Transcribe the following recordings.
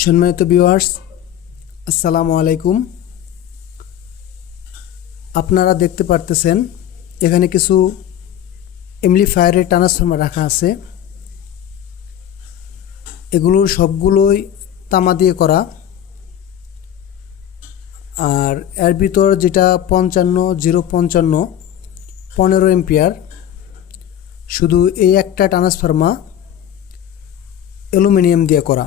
সম্মানিত ভিউয়ার্স, আসসালামু আলাইকুম। আপনারা দেখতে পারতেছেন এখানে কিছু এমপ্লিফায়ারের ট্রান্সফরমার রাখা আছে। এগুলোর সবগুলোই তামা দিয়ে করা, আর এর ভিতর যেটা 55 15 এম্পিয়ার, শুধু এই একটা ট্রান্সফরমার অ্যালুমিনিয়াম দিয়ে করা।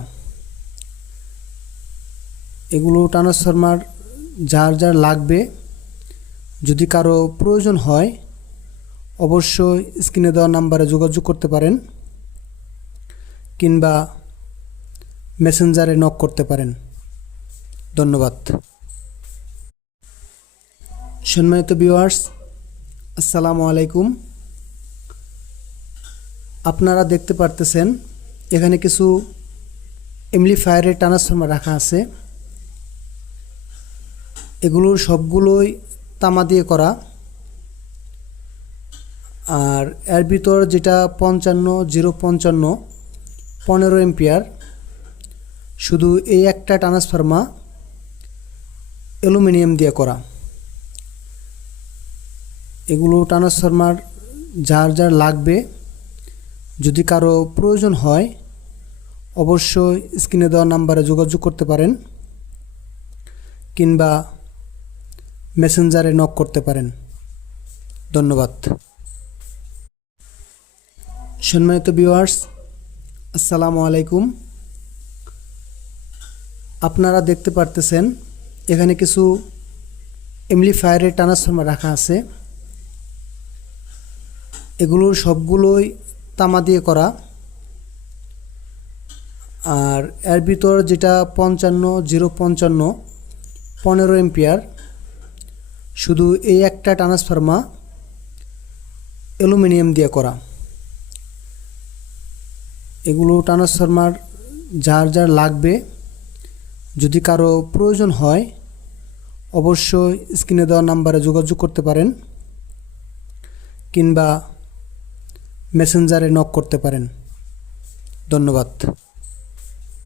এগুলো ট্রান্সফরমার যার যার লাগবে, যদি কারো প্রয়োজন হয় অবশ্যই স্ক্রিনে দেওয়া নাম্বারে যোগাযোগ করতে পারেন, কিংবা মেসেঞ্জারে নক করতে পারেন। ধন্যবাদ। সম্মানিত ভিউয়ার্স, আসসালামু আলাইকুম। আপনারা দেখতে পারতেছেন এখানে কিছু এমপ্লিফায়ারের ট্রান্সফরমার রাখা আছে। এগুলোর সবগুলোই তামা দিয়ে করা, আর এর ভিতর যেটা 55 15 এম্পিয়ার, শুধু এই একটা ট্রান্সফরমার অ্যালুমিনিয়াম দিয়ে করা। এগুলো ট্রান্সফরমার যার যার লাগবে, যদি কারো প্রয়োজন হয় অবশ্যই স্ক্রিনে দেওয়া নাম্বারে যোগাযোগ করতে পারেন, কিংবা মেসেঞ্জারে নক করতে পারেন। ধন্যবাদ। সম্মানিত ভিউয়ার্স, আসসালামু আলাইকুম। আপনারা দেখতে পারতেছেন এখানে কিছু এমপ্লিফায়ারের ট্রান্সফরমার রাখা আছে। এগুলোর সবগুলোই তামা দিয়ে করা, আর এর ভিতর যেটা 55 15 এম্পিয়ার, শুধু এই একটা ট্রান্সফরমার অ্যালুমিনিয়াম দিয়ে করা। এগুলো ট্রান্সফরমার যার যার লাগবে, যদি কারো প্রয়োজন হয় অবশ্যই স্ক্রিনে দেওয়া নাম্বারে যোগাযোগ করতে পারেন, কিংবা মেসেঞ্জারে নক করতে পারেন। ধন্যবাদ।